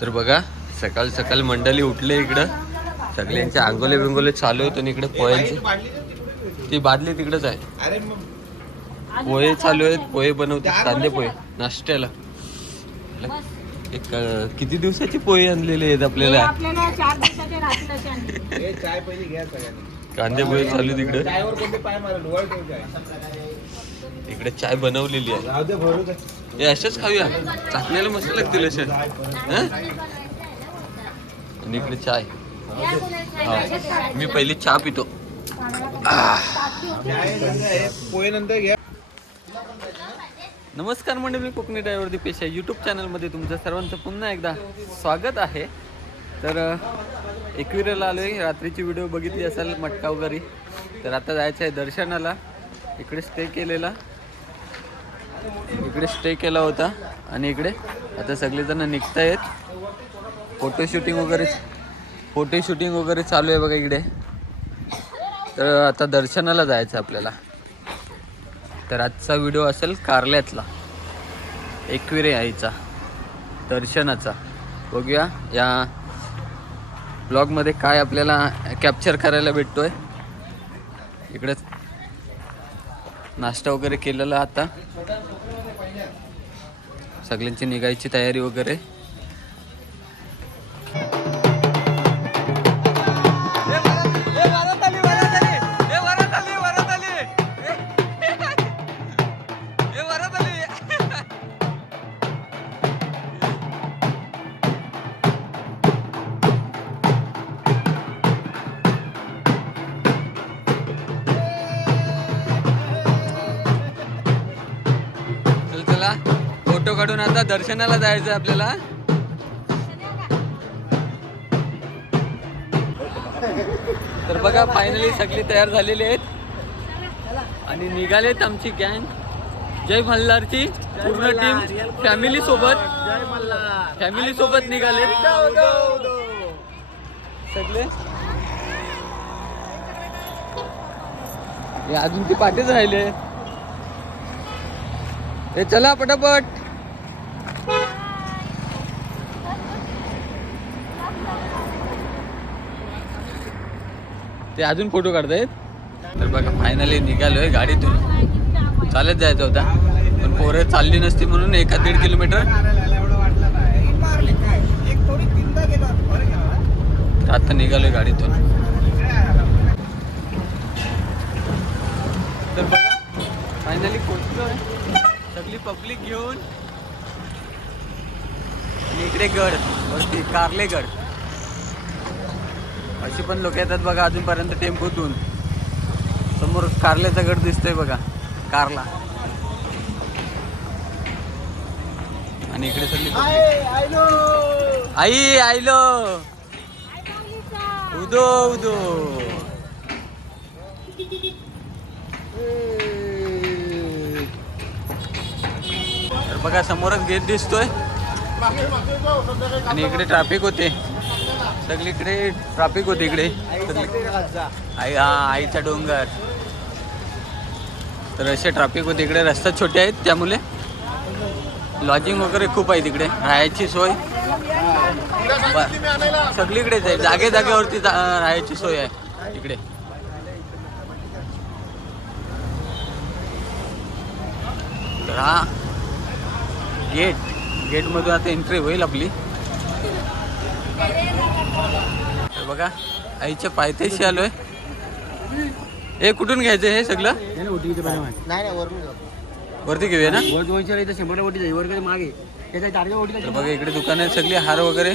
तर बघा सकाळ सकाळ मंडळी उठले इकडं. सगळ्यांचे आंगोले बिंगोले चालू आहेत आणि इकडे पोह्यांचे ती बादली तिकडेच आहे. पोहे चालू आहेत पोहे बनवते कांदे पोहे नाश्त्याला. एक किती दिवसाची पोहे आणलेले आहेत आपल्याला. हे कांदे पोहे चालू तिकडे इकडे. चाय. बनवलेली आहे. हे अशाच खाऊया. चाकण्याला मस्त लागतील अशा आणि इकडे चाय. हा. मी पहिली चहा पितो. नमस्कार म्हणजे मी कोकणी ड्रायव्हर दीपेश यूट्यूब चॅनलमध्ये तुमचं सर्वांचं पुन्हा एकदा स्वागत आहे. तर एकविरेला आलो आहे रात्रीची व्हिडिओ बघितली असाल मटका वगैरे तर आता जायचं आहे दर्शनाला. इकडे स्टे केलेला. इकडे स्टे केला होता आणि इकडे आता सगळेजण निघत आहेत फोटो शूटिंग वगैरे फोटो शूटिंग वगैरे चालू आहे बघा इकडे. तर आता दर्शनाला जायचं आपल्याला. तर आजचा व्हिडिओ असेल कारल्यातला. एकविरे आईचा दर्शनाचा. बघूया या ब्लॉगमध्ये काय आपल्याला कॅप्चर करायला भेटतोय. इकडेच नाश्ता वगैरे केलेला आता. सगळ्यांची निघायची तयारी वगैरे. चला फोटो काढून आता दर्शनाला जायचं आपल्याला. तर बघा फायनली सगळी तयार झालेली आहेत. आणि निघालेत आमची गँग जय मल्हारची पूर्ण टीम फॅमिली सोबत. फॅमिली सोबत निघाले सगळे. अजून ते पाठीच राहिले. हे चला पटापट. ते अजून फोटो काढतायत? तर बघा फायनली निघालोय गाडीतून. चालत जायचं होता. पण पोरं चालली नसती म्हणून एका दीड किलोमीटर. आता निघालोय गाडीतून. तर बघा फायनली पोहोचलोय. पब्लिक घेऊन. आणि इकडे गड वरती कारले गड. अशी पण लोक येतात बघा अजूनपर्यंत टेम्पोतून. समोर कारल्याचा गड दिसतोय बघा कारला. आणि इकडे सगळी. आई आयलो. उदो उदो. तर बघा समोरच गेट दिसतोय. आणि इकडे ट्रॅफिक होते. सगळीकडे ट्रॅफिक होते इकडे. आई हा आईचा डोंगर. तर असे ट्रॅफिक होते इकडे. रस्ता छोटे आहेत त्यामुळे. लॉजिंग वगैरे खूप आहे तिकडे. राहायची सोय. सगळीकडेच आहे. जागे जागेवरती राहायची सोय आहे इकडे तर हा गेट. गेटमधून आता एंट्री होईल आपली. बघा आईच्या पायथ्याशी आलोय. हे कुठून घ्यायचं हे सगळं? नाही वरती घेऊया ना? शंभर मागे बघा इकडे दुकान आहेत सगळी हार वगैरे.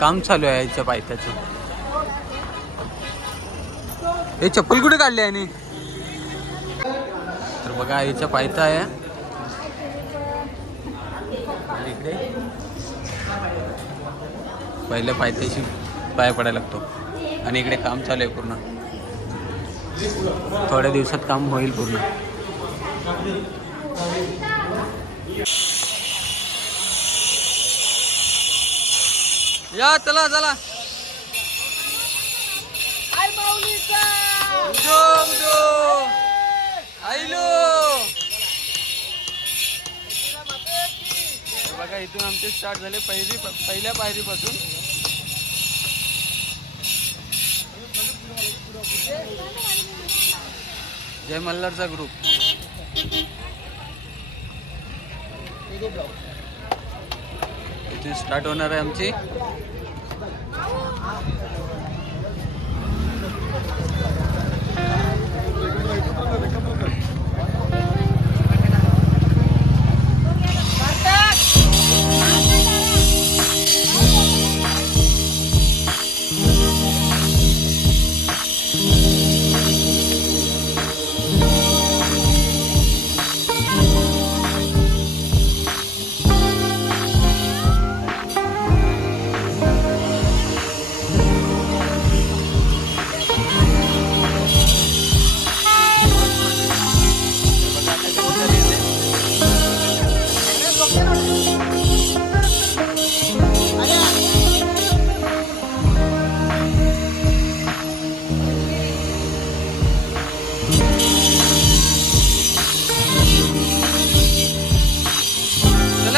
काम चालू आहे आईच्या पायथ्याचं. हे चप्पल कुठे काढले आहे तर बघा आईच्या पायथा आहे. इकडे? पहिल्या पायथ्याशी पाय पडायला लागतो. आणि इकडे काम चालू आहे पूर्ण. थोड्या दिवसात काम होईल पूर्ण. या चला चला. आईलो बघा इथून आमचे स्टार्ट झाले पहिली पहिल्या पायरीपासून. जय मल्हारचा ग्रुप इथून स्टार्ट होणार आहे आमची.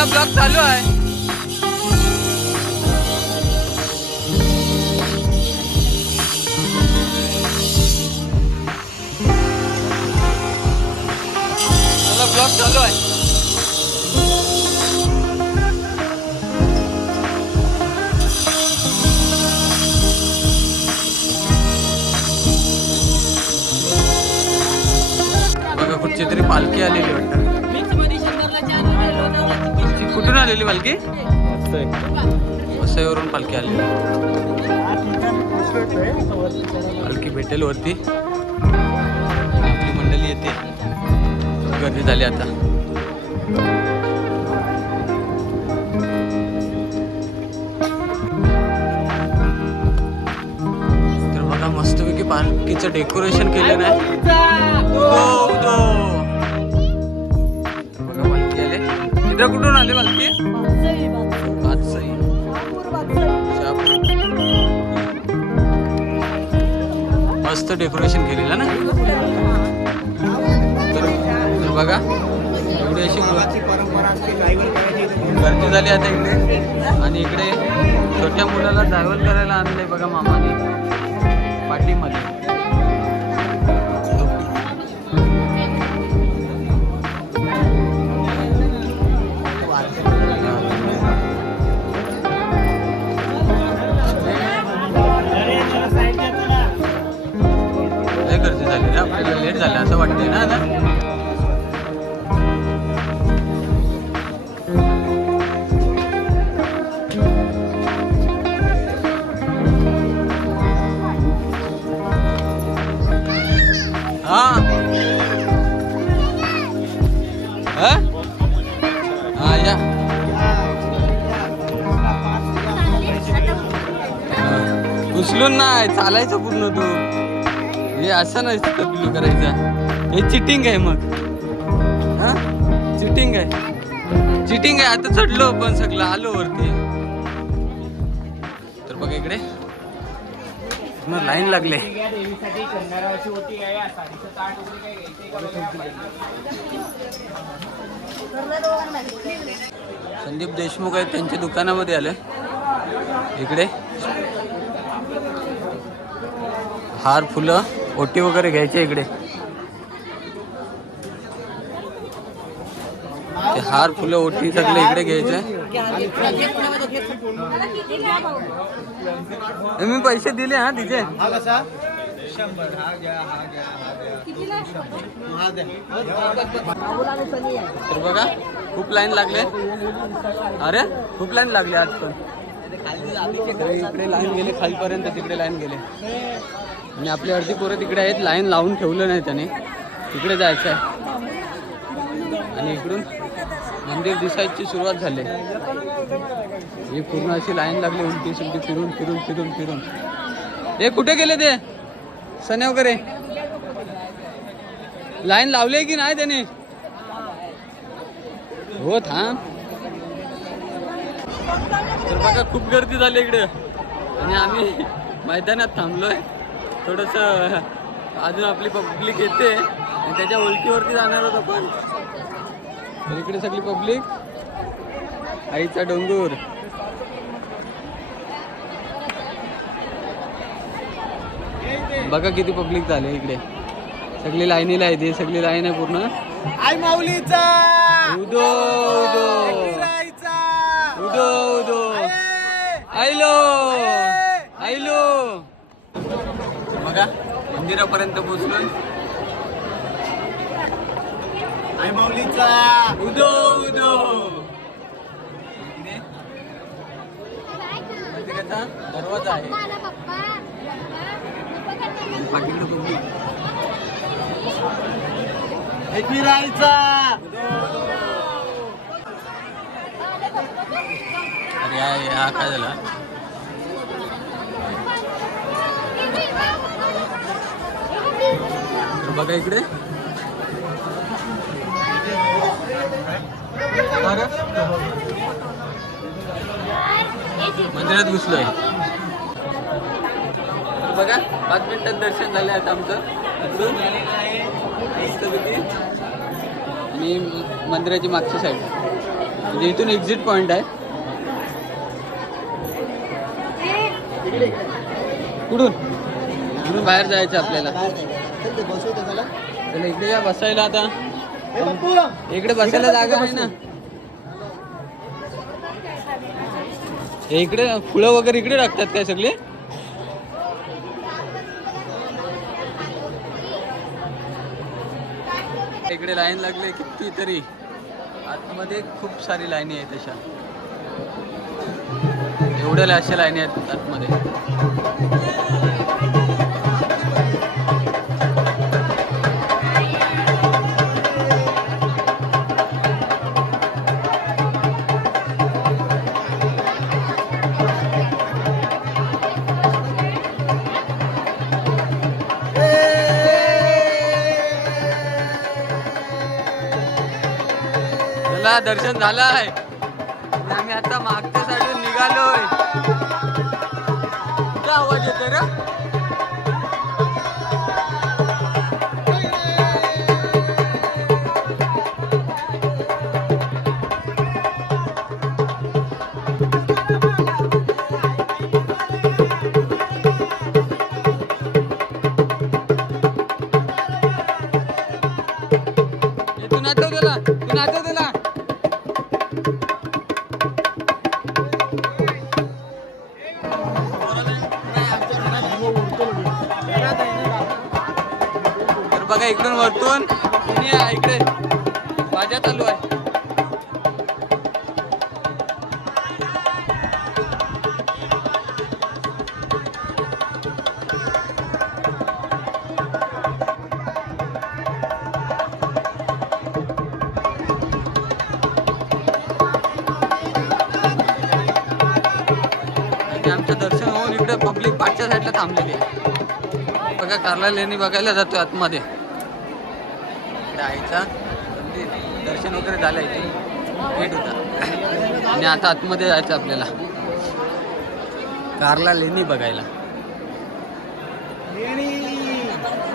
चला ब्लॉग चालू आहे. ब्लॉग चालू आहे. कुठची तरी पालखी आलेली वाटतं. आलेली पालखी? वसईवरून पालखी आलेली पालखी भेटेल वरती आपली मंडळी येते. गर्दी झाली आता. तर बघा मस्तपैकी पालखीचं डेकोरेशन केलं नाही मित्र कुठून आले शहापूर. मस्त डेकोरेशन केलेलं ना? तर बघा एवढी अशी गर्दी झाली आता इकडे आणि इकडे छोट्या मुलाला ड्रायव्हर करायला आणलंय बघा मामाने. पाठीमध्ये लेट झालं असं वाटतंय ना आता? हा. हा? या. उचलून नाही चालायचं पूर्ण तू. हे असं नाही तब्लू करायचं. हे चिटिंग आहे मग. हा? चिटिंग आहे. चिटिंग आहे आता चढलो पण सगळं आलो वरती. तर बघा इकडे. मग लाईन लागले. आहे संदीप देशमुख आहेत त्यांच्या दुकानामध्ये आलं. इकडे. हार फुलं. ओटी वगैरे घ्यायचे इकडे. ते हार फुलं ओटी सगळे इकडे घ्यायचे. मी पैसे दिले हा तिचे तर बघा खूप लाईन लागले. अरे खूप लाईन लागले आज पण इकडे लाईन गेले खालीपर्यंत तिकडे लाईन गेले. आणि आपली अर्धी पोरं तिकडे आहेत लाईन लावून ठेवलं नाही त्याने. तिकडे जायचं आहे आणि इकडून मंदिर दिसायची सुरुवात झाली. ही पूर्ण अशी लाईन लागली उलटी सुलटी फिरून फिरून फिरून फिरून. हे कुठे गेले ते? सने वगैरे लाईन लावली की नाही त्याने? हो थांब. तर बघा खूप गर्दी झाली इकडे. आणि आम्ही मैदानात थांबलोय. थोडस अजून आपली पब्लिक येते. आणि त्याच्या ओळखीवरती जाणार आहोत आपण. तर इकडे सगळी पब्लिक आईचा डोंगर. बघा किती पब्लिक झाले इकडे. सगळी लाईनीला आहे ती सगळी लाईन आहे पूर्ण. आई माऊलीचा! उदो उदो. उदो उदो. आयलो! आयलो! मंदिरापर्यंत पोहोचलोय. आई माऊलीचा. उदो उदो. मंदिराचा दरवाजा आहे. बाकीकडे तुम्ही एकविराईचा अरे हा काय झाला? बघा इकडे. मंदिरात घुसलोय. बघा पाच मिनिटात दर्शन झाले आता आमचं. इकडून आणि मंदिराची मागची साईड म्हणजे इथून एक्झिट पॉईंट आहे. कुठून कुठून? बाहेर जायचं आपल्याला. इकडे या बसायला आता. इकडे बसायला जागा आहे ना. हे इकडे फुलं वगैरे इकडे टाकतात काय सगळे? इकडे लाईन लागले किती तरी. आतमध्ये खूप सारी लाईनी आहेत तशा एवढ्या अशा लाईनी आहेत आतमध्ये. चला दर्शन झालंय. आम्ही आता मागच्या साईडून निघालोय. आवाज येतोय रे. मागच्या साईडला थांबलेली आहे. बघा कारला लेणी बघायला जातो आतमध्ये. इकडे आईचा दर्शन वगैरे झालं इथे भेट होता. आणि आता आतमध्ये जायचं आपल्याला. कारला लेणी बघायला.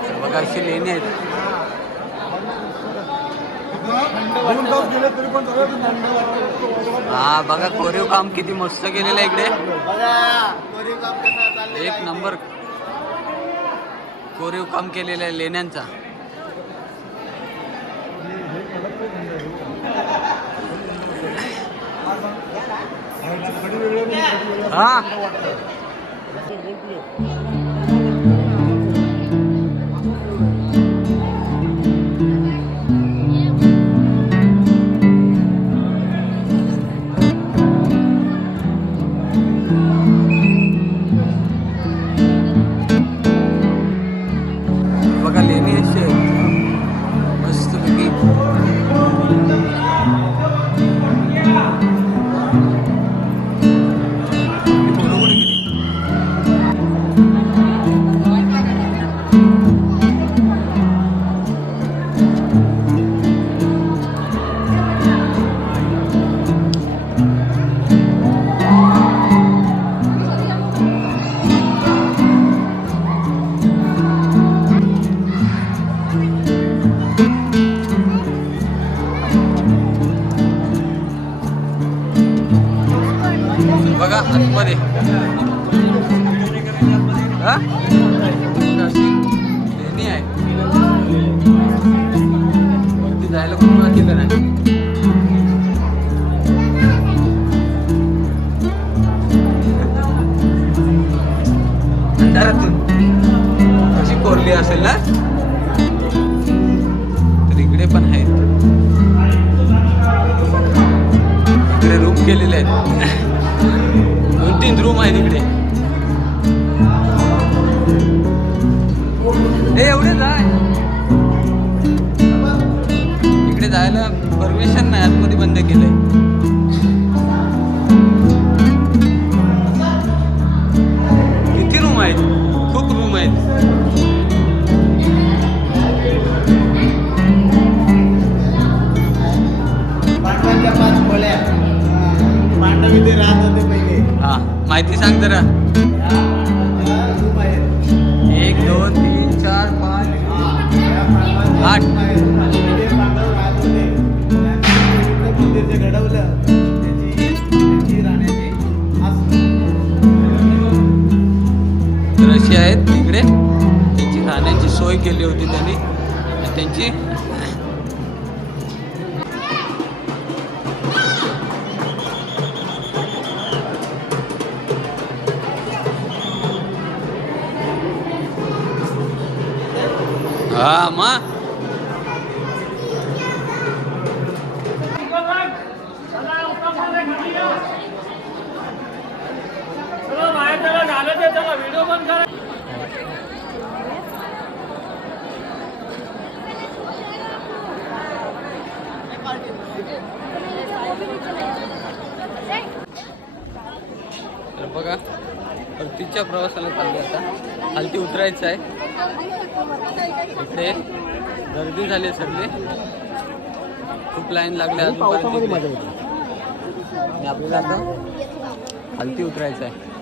तर बघा अशी लेणी आहेत. हा बघा कोरीव काम किती मस्त केलेलं आहे इकडे. एक नंबर. कोरीव काम केलेलं आहे लेण्यांचा. हा. बघा आतमध्ये. हा? अशी लेणी आहे. जायला खूप केलं नाही. अंधारातून कोरली असेल ना? तर इकडे पण आहेत. इकडे रूम केलेले आहेत. तीन रूम आहे इकडे. हे एवढेच जाय. इकडे जायला परमिशन नाही आतमध्ये बंद केलंय. किती रूम आहेत? माहिती सांग जरा. एक दोन तीन चार पाच आठ. मंदिर जे घडवलं त्याची राहण्याची तर अशी आहेत तिकडे. त्यांची राहण्याची सोय केली होती त्यांनी. त्यांची तर बघा परतीच्या प्रवासाला चालू आहे आता. खालती उतरायचं आहे. इकडे गर्दी झाली सगळी. खूप लाईन लागली अजूनपर्यंत इकडे. आणि आपल्याला आता खालती उतरायचं आहे.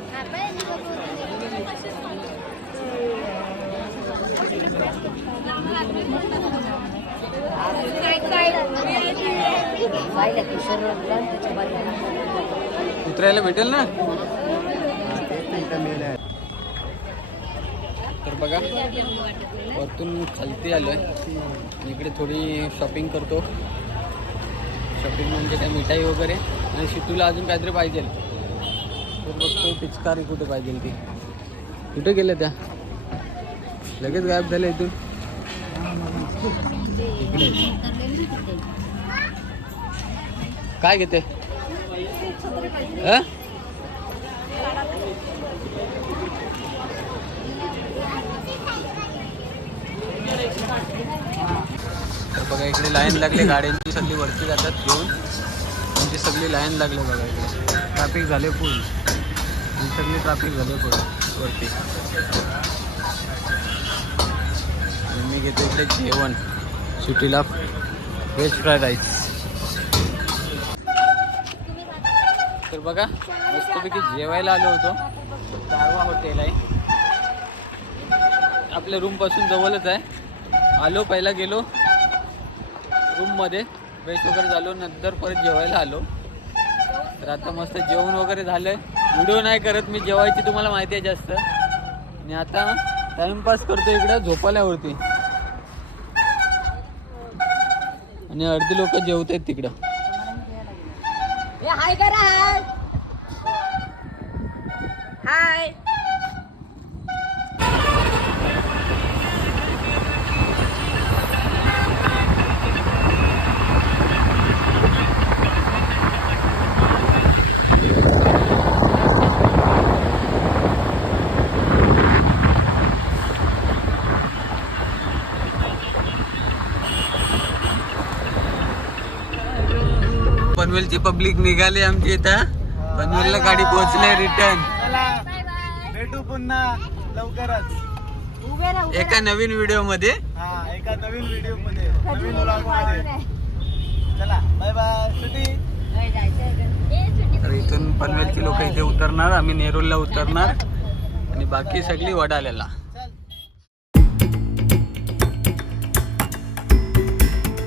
उतरायला भेटेल ना? तर बघा वरतून खालती आलोय. आहे इकडे थोडी शॉपिंग करतो. शॉपिंग म्हणजे काय मिठाई वगैरे? आणि शितूला अजून काहीतरी पाहिजे. तर बघतो पिचकारी कुठे पाहिजे ती. कुठे गेल्या त्या? लगेच गायब झाल्या इथून. काय घेते? तर बघा इकडे लाईन लागले गाड्यांची सगळी वरती जातात घेऊन. म्हणजे सगळी लाईन लागले बघा इकडे. ट्रॅफिक झाले फुल सगळी ट्रॅफिक झाले फुल वरती. घेतो इकडे जेवण. सुट्टीला व्हेज फ्राय राईस तर बघा मस्तपैकी जेवायला आलो होतो. दारवा हॉटेल आहे. आपल्या रूमपासून जवळच आहे. आलो पहिला गेलो. रूममध्ये फ्रेश वगैरे झालो नंतर परत जेवायला आलो. तर आता मस्त जेवण वगैरे झालं आहे व्हिडिओ नाही करत मी जेवायची तुम्हाला माहिती आहे जास्त. आणि आता टाइमपास करतो इकडं झोपाल्यावरती. आणि अर्धी लोक जेवत आहेत तिकडं. पनवेलची पब्लिक निघाली आमची इथं. पनवेलला गाडी पोहोचले रिटर्न भेटू पुन्हा लवकरच. एका नवीन व्हिडिओमध्ये हा एका नवीन व्हिडिओमध्ये नवीन मध्ये. चला बाय बाय तर इथून पनवेलची लोक इथे उतरणार आम्ही नेरूलला उतरणार. आणि बाकी सगळी वडाल्याला.